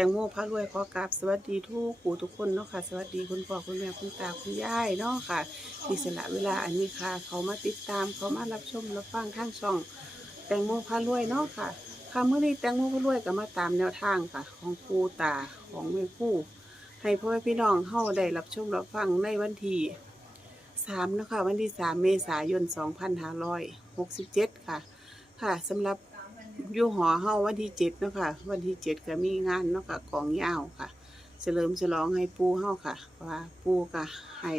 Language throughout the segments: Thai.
ตงโมพระรวยขอกราบสวัสดีทุกผู้ทุกคนเนาะค่ะ สวัสดีคุณพ่อคุณแม่คุณตาคุณยายเนาะค่ะที่สละเวลาอันนี้ค่ะ เขามาติดตามเขามารับชมรับฟังทางช่อง แตงโมพระรวยเนาะค่ะค่ะเมื่อนี้แตงโมพระรวยก็มาตามแนวทางค่ะ ของครูตาของแม่ครู่ ให้พ่อแม่พี่น้องเฮาได้รับชมรับฟังในวันที่สามเนาะคะวันที่สามเมษายนสองพันห้าร้อยหกสิบเจ็ดค่ะ ค่ะสำหรับ อยู่หอเฮาวันที่เจ็ดเนาะค่ะ วันที่เจ็ดก็มีงานเนาะค่ะกองยาวค่ะ เฉลิมฉลองให้ปูเฮาค่ะ ว่าปูก็ให้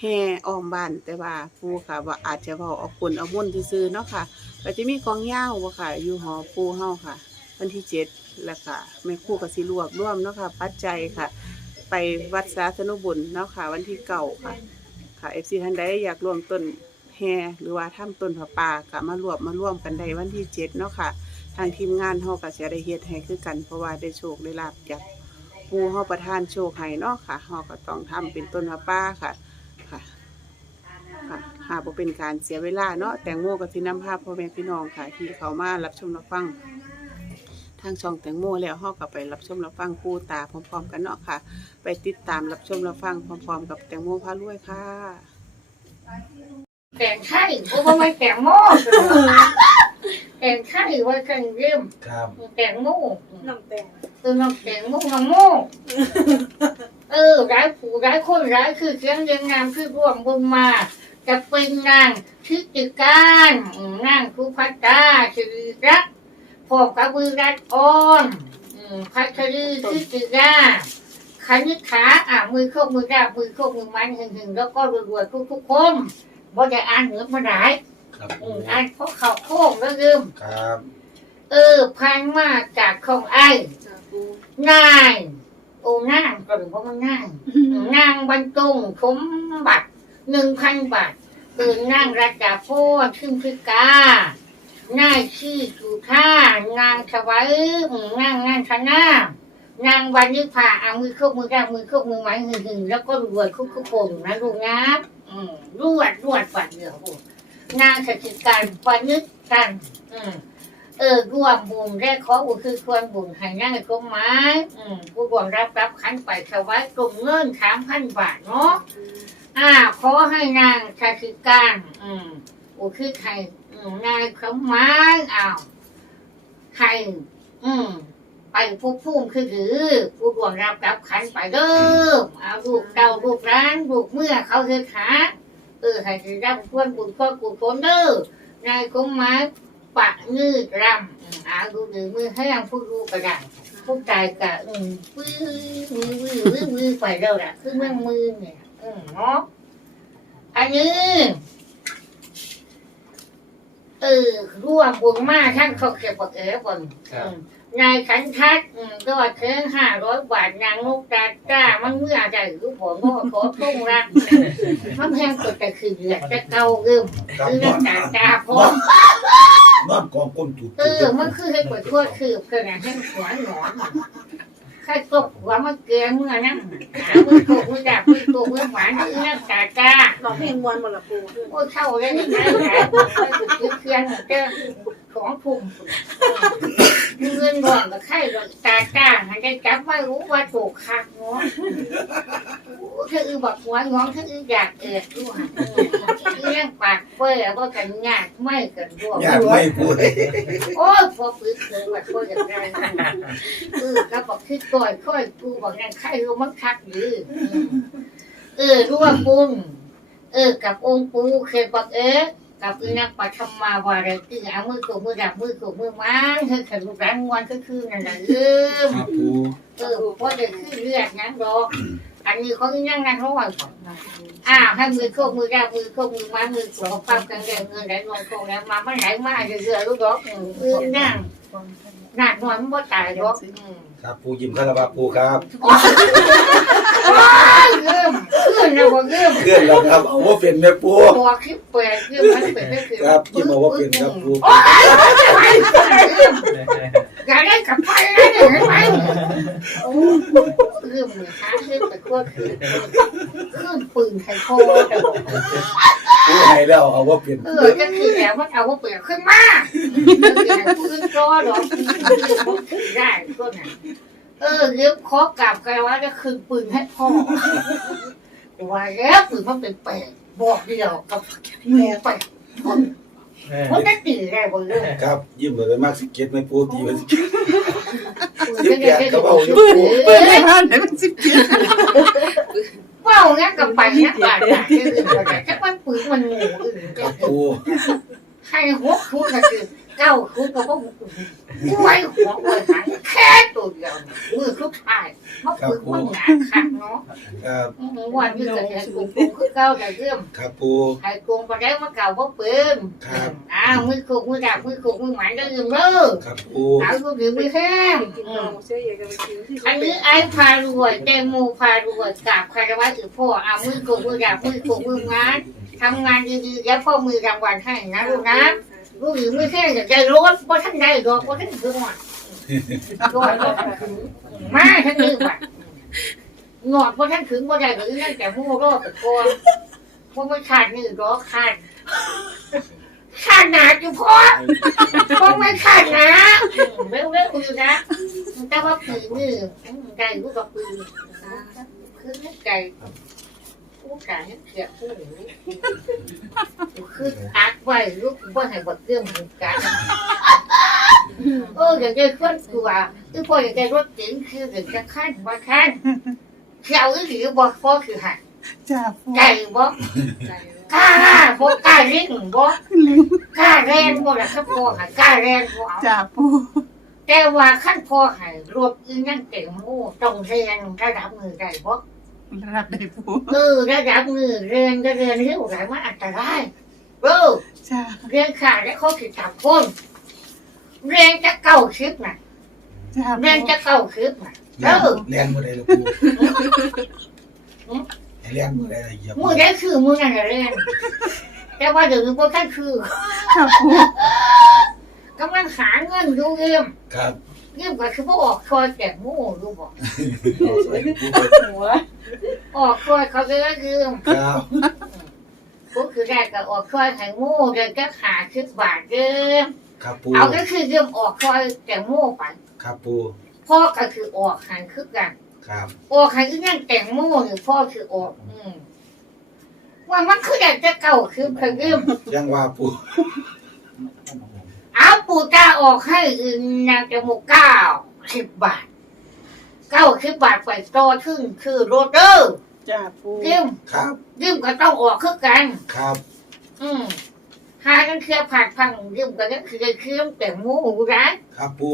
แห่อ้อมบ้านแต่ว่าปูค่ะว่าอาจจะเว้าเอาคนเอามุ่นซื่อเนาะค่ะก็จะมีกองยาวบ่ค่ะ อยู่หอปูเฮาค่ะ วันที่เจ็ดแล้วค่ะแม่คู่กับสิรวบร่วมเนาะค่ะ ปัจจัยค่ะ ไปวัดสาธนุบุญเนาะค่ะ วันที่เก่าค่ะค่ะเอฟซีท่านใดอยากรวมต้น แฮหรือว่าทำต้นผาป่าก็มารวบมาร่วมกันได้วันที่เจ็ดเนาะค่ะ ทางทีมงานเฮาก็จะได้เฮ็ดให้คือกันเพราะว่าได้โชคได้ลาบจากปูเฮาประทานโชคให้เนาะค่ะเฮาก็ต้องทำเป็นต้นผาป่าค่ะค่ะค่ะหากบ่เป็นการเสียเวลาเนาะแตงโมกับสินำภาพพ่อแม่พี่น้องค่ะ ที่เขามารับชมรับฟังทางช่องแตงโมแล้วเฮาก็ไปรับชมรับฟังคู่ตาพร้อมๆ กันเนาะค่ะ ไปติดตามรับชมรับฟังพร้อมๆ กับแตงโมพารวยค่ะ แต่งไข่เพราะว่าไม่แต่งโม่แต่งไข่ไว้กันเยี่ยมครับแต่งโม่น้ำแตงเออน้องแต่งโม่น้องโม่เออร้ายผู้ร้ายคนร้ายคือเสียงเรียงงามคือร่วมบุญมา จะเป็นนางทิติการอืมนางคุพัตตาสิริรักษ์พบกับวิรัตอ่อนอืมพัชรีทิติยาคณิษฐาอะมือโคกมือดาบมือโคกมือมันหึงหึงๆแล้วก็รวยๆทุกๆคน บ่ได้อ่านเหนือมาหลายครับอืมอ่านเพราะเขาโค้งแล้วยืมครับเออพันมาจากของไอ้จ้าปูนายโอ้นางก็หรือว่ามันนาง นางบรรจงสมบัติหนึ่งพันบาทคือนางรัจาโพธิ์ขึ้นพิกานายชื่อสุธานางถวายอืมนางนางชนะนางวันนิพาเอามือเข้ามือได้มือเข้ามือไม้หึงหึงๆแล้วก็รวยคุกคุกคนนะลูกนะอืม รวดรวดฝันเดียวลูกนางสถิการประนึกกันอืมเออร่วมบุญได้ขออุคือควรบุญให้นางกรมไม้อืมผู้บวงรับรับขันไปถวายกลุ่มเงินสามพันบาทเนาะอ่าขอให้นางสถิการอืมอุคือใครอืมนางกรมไม้อ้าวใครอืม ไปผู้พุ่มคือถือผู้ดวงรับรับขันไปเด้อเอาลูกเก่าลูกร้านลูกเมื่อเขาเธอขาเออให้ถือรับควรบุญควรกุศลเด้อนายคงมาปะนืดรำอืมเอาดูดือมือให้ยังผู้ดูกระดังผู้ใจกะอืมปื้อมือมือมือมือไปแล้วล่ะคือเมื่อมือเนี่ยอืมเนาะอันนี้เออร่วมบุญมากท่านเขาเก็บปากเอ๋บนครับ นายขันทัดอืมก็ว่าเคิงห้าร้อยบาทนางลูกตาจ้ามันเมื่อใจรู้ผมก็ขอทุ่งรักมันแพงกว่าแต่คือเหลือจะเก่าเริ่มครับคือนอนตาจ้าพอนนอนกองก้นถูกเออมันคือให้ปวดทั่วคือเพื่อนให้หัวหนอนใครตกหัวมันเกลือเมื่อนั่งหามือโกมือดาบมือโกมือหวานมือนั่งตาจ้าลองเพลงมวนหมดละปูโอ้ยเข้าเลยนี่นะหาคือเครื่องเจ้าของภูมิ เงินบ่อนกับใครหรอกตาจ้าหันได้จับไม่รู้ว่าถูกคักเนาะถ้าอือบอกหัวงองถ้าอืออยากเอิดด้วยเรื่องปากเปื่อยว่ากันงาดไม่กันด้วยยากไม่พูดโอ้ยพอปืนเลยว่าช่วยกันได้เออก็บอกคือก่อยค่อยกูบอกนั่นใครรู้มันคักหรือเออร่วมบุญเออกับองค์ปูเคยบอกเอ๊ะ กับอีนักปัทมาวาระที่เอามือกูมือดับมือกูมือมันเธอขันลูกร้านมวนก็คือนั่นแหละเออครับปูเออเพราะเด็กคือเลือดนั้นดอกอันนี้เขาอีนั่งนั่งร้อยก่อนอ้าวให้มือโคกมือดับมือโคกมือมันมือสองปั๊บกันเดินเงินไหลนวลโคกแล้วมามันไหลมาเรื่อยๆลูกดอกเออนั่งนักหน่อยมันบ่ตายหรอกอืม ครับปูยิ้มคาราบาปูครับว้ายเริ่มขึ้นนะบ่เริ่มเพื่อนเราครับเอาว่าเป็นแม่ปูตัวคลิปเปิดเริ่มมันเป็นได้คือครับยิ้มเอาว่าเป็นครับปูโอ้ยไปเริ่มอย่าได้กับไฟนะเดี๋ยวให้ไปโอ้เริ่มเลยหาเริ่มไปขั้วคือขึ้นปืนไทยโคแต่ บอกปูให้แล้วเอาว่าเป็นเออก็คือแล้วมันเอาว่าเปิดขึ้นมาเออขึ้นก็หรอกได้ก็น่ะเออเรียบขอกลับกันว่าจะคืนปืนให้พ่อว่าแล้วปืนมันเป็นแปดบอกเดียวกับมือแปดคนมันจะตีได้บ่เรื่องครับยิ้มเลยมากสิเก็ตไม่ปูตีไปสิเก็ตปืนจะได้ก็เบาอยู่ปืนปืนในบ้านไหนมันสิบเจ็ด เป้างั้นกับไปนักบาดาคือถ้ามันปืนมันงูอื่นครับปูใครหัวคุกก็คือเก้าคุกก็บ่ ไว้หัวไว้หางแค่ตัวเดียวมือคุกทายมันปืนมันหนาขัดเนาะครับวันนี้ก็จะกูกูคือเก้าแต่เรื่อง ครับปู ไอ้กูไปได้มาเก่าบ่ปืนครับ อ้าวมือคุกมือดาบมือคุกมือหมายได้ยังเด้อครับปูเอาลูกหรือมือแห้งอืมอันนี้ไอ้พารวยแตงโมพารวยกราบคารวะถือพ่อเอามือคุกมือดาบมือคุกมือหมายทำงานดีๆแล้วพ่อมือรางวัลให้นะลูกนะ ลูกหรือมือแห้งอยากได้รถเพราะท่านได้ดอกเพราะท่านถึงว่ะรถมาท่านนึกว่ะหนอดเพราะท่านถึงว่ได้หรือนั่นแต่หูรอดไปก่อนเพราะไม่ขาดนี่ดอกขาดขาดหนาจุพ่อเพราะไม่ขาดหนาเร็วเร็วๆอยู่นะแต่ว่าปืนนี่ได้ลูกกับปืนคือไม่ ไกลผู้กายเขียบผู้หรือคืออักไว้ลูกว่าให้บทเรื่องเหมือนกันเอออยากได้เครื่องตัวคือพออยากได้รถเก๋งคืออยากจะขั้นว่าขั้นเขียวหรือบอกพ่อคือหันจ้าปูไก่บ่กล้าบ่กล้าเล่นบ่ลิงกล้าแรงบ่ล่ะครับพ่อหากล้าแรงบ่เอาจ้าปูแต่ว่าขั้นพ่อให้รถอีนั่งเต็มโม่ต้องเรียนระดับมือได้บ่ รับได้ปูเออระดับมือเรียนก็เรียนเร็วหลายว่าอันตรายเออจ้าเรียนขาดและข้อผิดตามคนเรียนจะเก่าคลิปน่ะจ้าเรียนจะเก่าคลิปน่ะแล่นแล่นบ่ได้ละปูแล่นบ่ได้ละเหยียบมือได้คือมือนั่นน่ะเรียนแต่ว่าเดี๋ยวนี้พวกท่านคือจ้าปูกำลังหาเงินดูเยี่ยมครับเยี่ยมก็คือพวกออกคอยแก่หมู่ดูบอกหัวออกคอยเขาจะได้ยืมครับก็คือได้ก็ออกคอยให้หมู่เดินก็หาสิบบาทเดิมครับปูเอาก็คือเยี่ยมออกคอยแก่หมู่ไปครับปูพ่อก็คือออกหันคือกันครับออกหันคือนั่งแต่งหมู่หรือพ่อคือออก อืมว่ามันคืออยากจะเก่าคือเพิ่งเยี่ยมยังว่าปู เอาปู่ตาออกให้อื่นนางจมูกเก้าสิบบาทเก้าสิบบาทไปต่อขึ้นคือโรเดอร์จ้าปูเยี่ยมครับยืมก็ต้องออกคือกัน ครับ อืมหากันเคลียร์ผ่านพังยืมก็ยังคือเคลียร์แต่หมูหูร้ายครับปู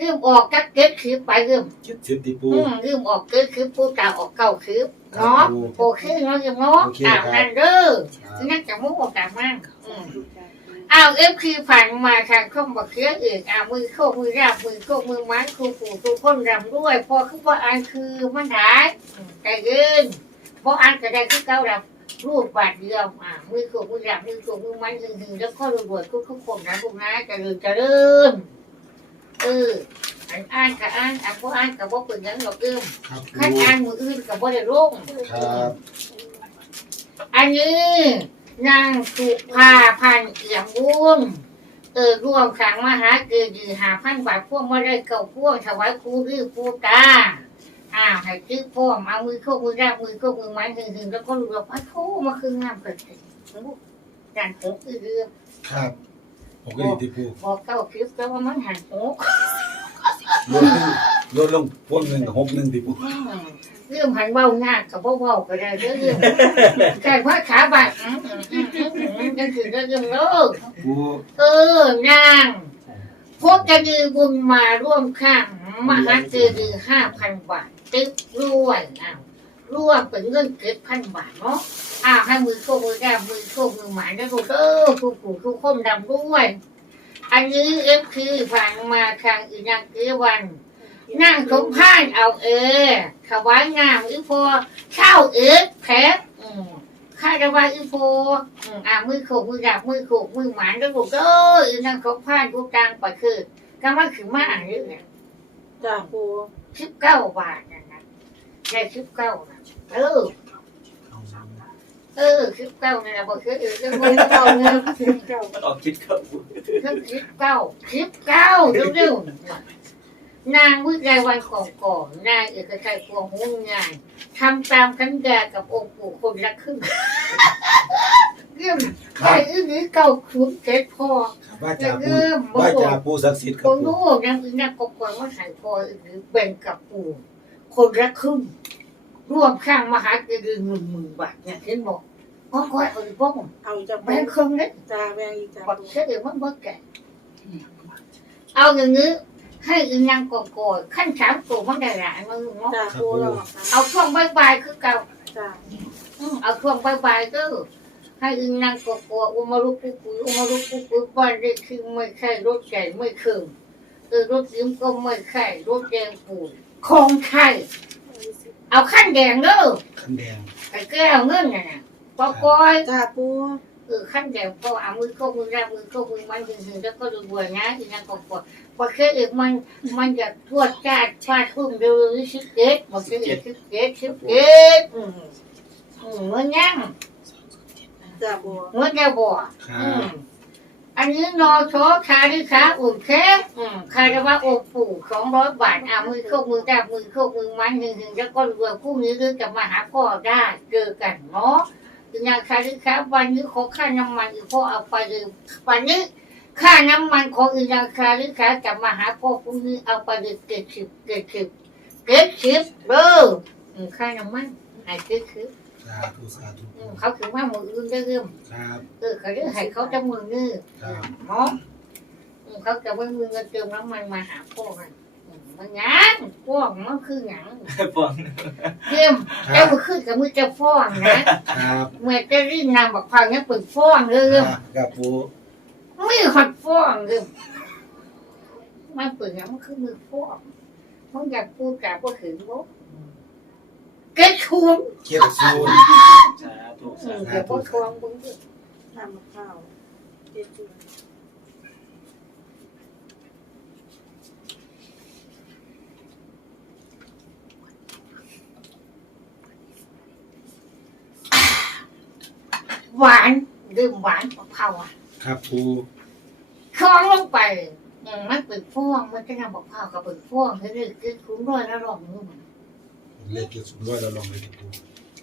ยืมออกกักเก็ตคือไปยืมคิดสิบติปูอืมยืมออกเก็ตคือผู้ตาออกเก่าคือเนาะโอเคเนาะยังเนาะอ่านั่นเด้อนั่นจะมูออกจากมั่งอืม อ้าวเอฟคือผ่านมาทางข้อมบักเคืออื่นอ่ามือโคกมือราบมือโคกมือไม้ครูปู่ทุกคนรำด้วยพอคือว่าอันคือมันหายอืมใจเย็นเพราะอันก็ได้คือเก้ารำรูดบาทเดียวอะมือขูมือหลับมือขูมือมันหึงหึงแล้วก็รวยๆก็คุกคมนะพวกนะเจะเริญเจะเริญเอออันอ่านกับอ่านอ่านพวกอ่านกับพวกเป็นหยังหรอกเอิมครับปูขั้นอ่านมืออื่นกับพวกได้ร่งครับอันนี้ นางสุภาพันธ์เอี่ยมวุ้มเออร่วมขังมหาเกิดยืหาพันบาทพวกมาได้เก่าพวกถวายครูรื้อปูตาอ้าวให้ซื้อพ่อมเอามือเข้ามือแรกมือเข้ามือไม้หึงหึงแล้วก็รวยๆพัดโทมาคืองามเกิดการตกคือเรือครับผมก็ดีติปูบอกเก้าคลิปแล้วว่ามันหันหกลดลดลงพวกหนึ่งหกหนึ่งติปู เรื่องหันเบาหน้ากับเบาเบาก็ได้เรื่องแต่ว่าขาบาดอืมอืมอืมอืมอืมก็คือเรื่องเลิกปูเออนางพวกจะดีบุญมาร่วมข้างมหาเจดีห้าพันบาทติ๊กด้วยอ้าวร่วมเป็นเงินเก็ดพันบาทเนาะอ้าวให้มือโชคมือแก้มมือโชคมือหมายนะลูกเออผู้ผู้ทุกคนดำด้วย อันนี้เอฟคือผ่านมาทางอีนางเกวัน นั่งสมพานเอาเออถวายงามอีโฟข้าวเอ็ดแพ้อืมข้าจะว่าอีโฟอืมอ่ามือโขกมือดับมือโขกมือหมานแล้วกูก็อีนั่งสมพานกูกลางไปคือกำลังขึ้นมาอ่านเรื่องเนี่ยจ้าปูสิบเก้าบาทนะนะแค่สิบเก้านะเออเออสิบเก้านี่นะบอกคือเออเรื่องเงินเก้าเก่าเงิเงินนเงินเก่ามันออกคิดครับเรื่องสิบเก้าสิบเก้าเร็วๆ นางวิไลวันของก่อนนางเอกชัยพวงหุ่นงานทำตามสัญญากับองค์ปู่คนละครึ่งเรื่องใครอื่นนี้เก่าขุนเจ็ดพอว่าจาปูว่าจาปูศักดิ์สิทธิ์คครับนปูรู้นะคือนักกบกวนว่าหายพอหรือแบ่งกับปู่คนละครึ่งร่วมข้างมหาเจดีย์หนึ่งหมื่นบาทเนี่ยเห็นบอกก็คอยเอาอีกบ้องเอาจากแบ่งครึ่งเนี่ยจ้าแบงอีกจ้าบอกเชื่อเดี๋ยวมันบ่แก่เอาอย่างนี้ ให้อีนางกบกวนขั้นสามตัวมันได้หลายมือเนาะจ้าปูเราเอาช่วงบายๆคือเก่าจ้าอืมเอาช่วงบายๆก็ให้อีนางกบกวนอุมารุกุกุยอุมารุกุกุยบ้านได้คือไม่ใช่รถใหญ่ไม่คืนเออรถยิ้มก็ไม่ไข่รถแดงปูดคงไข่เอาขั้นแดงเด้อขันแดงไอ้แก้วเงินน่ะนะปอกอยจ้าปู เออขั้นแดงก็เอามือเข้ามือรับมือเข้ามือมันถึงถึงแล้วก็ดูบัวนะที่นั่นก็ปวดพอแค่เอกมันมันจะทวดจาดฟาดทุ่มเร็วชิบเก็ดมันชิบเก็ดชิบเก็ดชิบเก็ดอืมอืมเมื่อยังจ้าปูเมื่อจะบัวครัอืมบอันนี้นอโชคาดิขาอุ่นแค่อืมคาจะว่าองค์ปู่สองร้อยบาทเอามือเข้ามือจับมือเข้ามือมันหนึ่งหนึ่งแล้วก็รวยคู่นี้ก็จะมาหาพ่อได้เจอกันเนาะ ถึงอย่างคาดิขาวันนี้ขอค่าน้ำมันอีกพ่อเอาไปเลยวันนี้ค่าน้ำมันของอีกอย่างคาดิขาจะมาหาพ่อพรุ่งนี้เอาไปเลยเจ็ดสิบเจ็ดสิบเจ็ดสิบเด้ออืมค่าน้ำมันใหายเจ็ดสิบสาธุสาธุอืมเขาถึงว่ามืออื่นได้เริ่มครับเออเขาเรียกให้เขาจะมือนี่ครับเนาะอืมเขาจะไม่มีเงินเติมน้ำมันมาหาพ่อกันอื มมันหยังพวกมันคือหยังฟองเยี่ยมเจ้ามือขึ้นกับมือจะฟ้องนะครับเมื่อจะรีบนำบอกฟังเนี่ยเปิดฟ้องเลยครับครับปูไม่หอดฟ้องเลยมันเปิดหยังมันคือมือฟ้องมันอยากพูดกับว่าถึงบ่เก็ตทวงเขียนศูนย์สาธุอืสามธุ เดี๋ยวพ่อทวงมึงด้วยทำข้าวเจ็ดจุด หวานดื่มหวานกับเผาอะครับปูช้อนลงไปอืมมันเป็นฟ่องมันจะนำบอกข้าวกับเป็นฟ่องคือคือคุ้มร้อยแล้วรองมือมันเลขเขียนศูนย์ร้อยเราลองเลยดิปู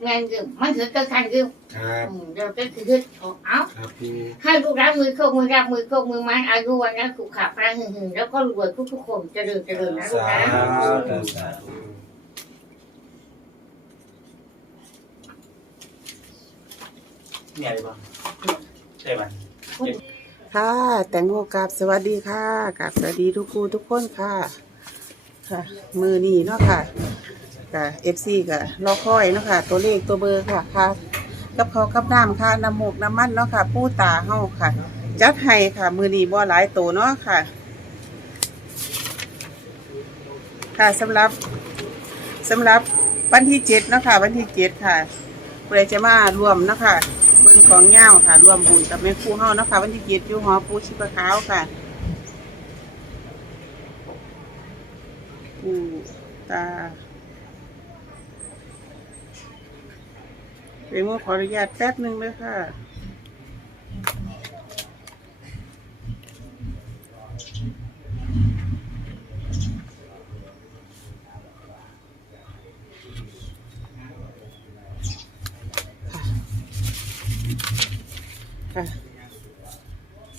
งานเดิมมันถือจะทันเดิมครับอืมเดี๋ยวจะถือเอาครับปูให้ลูกรับมือเข้ามือรับมือเข้ามือไม้อายุวันนั้นสุขภาพหึงๆแล้วก็รวยทุกๆคนเจะเดินจะเดินนะลูกสานะ ธุสาธุมีอะไรบ้างใช่ไหมค่ะ แตงโมกราบสวัสดีค่ะกราบสวัสดีทุกครูทุกคนค่ะ ค่ะ มือนี่เนาะค่ะกับเอฟซีกับรอคอยเนาะค่ะ ตัวเลขตัวเบอร์ค่ะค่ะกับเขากับน้ำค่ะน้ำหมกน้ำมันเนาะค่ะ ปูตาเฮาค่ะ จัดให้ค่ะ มือนี้บ่หลายตัวเนาะค่ะ ค่ะสำหรับสำหรับวันที่เจ็ดเนาะค่ะ วันที่เจ็ดค่ะเพื่อจะมารวมเนาะค่ะ บิ่งของเงาค่ะ รวมบุญกับแม่ครูเฮานะคะ วันที่เจ็ดอยู่หอปูชิปะขาวค่ะปูตาเดี๋ยวโมขออนุญาตแป๊บหนึ่งเลยค่ะ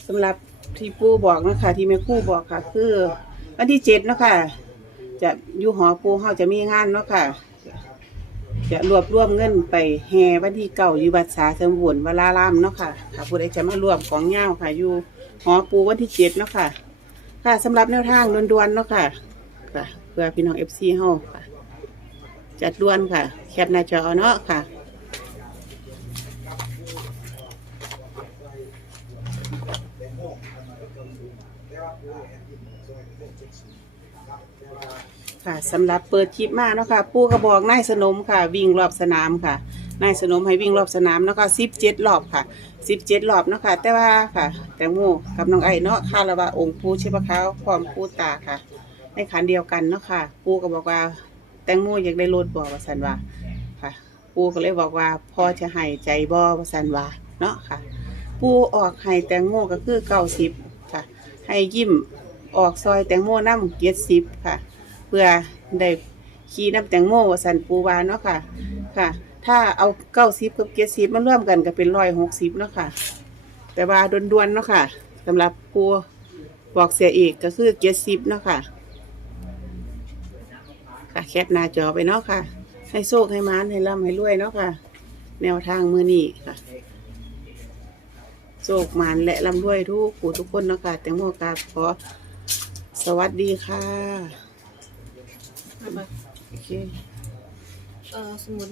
สำหรับที่ปูบอกนะคะที่แม่คู่บอกค่ะ คือ วันที่เจ็ดเนาะค่ะ จะอยู่หอปูเฮาจะมีงานเนาะค่ะ จะรวบรวมเงินไปแห่วันที่เก่าอยู่วัดสาสมบุญวลารามเนาะค่ะค่ะ ผู้ใดจะมารวมของเงาค่ะ อยู่หอปูวันที่เจ็ดเนาะค่ะ ค่ะสำหรับแนวทางด่วนๆเนาะค่ะค่ะเพื่อพี่น้องเอฟซีเฮาค่ะ จัดด่วนค่ะ แคปหน้าจอเนาะค่ะ ค่ะสำหรับเปิดคลิปมากเนาะค่ะปูกระบอกนายสนมค่ะ วิ่งรอบสนามค่ะนายสนมให้วิ่งรอบสนามเนาะค่ะสิบเจ็ดรอบค่ะสิบเจ็ดรอบเนาะค่ะ แต่ว่าค่ะ แตงโมกับน้องไอเนาะคาราวาองค์ปู่ชิพะขาวพร้อมปูตาค่ะ ในขันเดียวกันเนาะค่ะ ปูก็บอกว่า แตงโมอยากได้รถบ่ว่าสันว่าค่ะ ปูก็เลยบอกว่าพอจะให้ใจบ่ว่าสันว่าเนาะค่ะ ปูออกให้แตงโมก็คือเก้าสิบค่ะ ให้ยิ้มออกซอยแตงโมน้ำเกียรสิบค่ะ พื่อได้ขี่น้ำแตงโมสันปูวาเนาะค่ะ ค่ะ ถ้าเอาเก้าสิบกับเจ็ดสิบมาร่วมกันก็เป็นร้อยหกสิบเนาะค่ะ แต่ว่าด่วนๆเนาะค่ะสำหรับปูบอกเสียอีกก็คือเจ็ดสิบเนาะค่ะ ค่ะแคปหน้าจอไปเนาะค่ะ ให้โชคให้มานให้ร่ำให้รวยเนาะค่ะ แนวทางมือนี้ค่ะโชคมานและร่ำรวยทุกผู้ทุกคนเนาะค่ะแตงโมกาขอสวัสดีค่ะ Okay. Uh, sumunod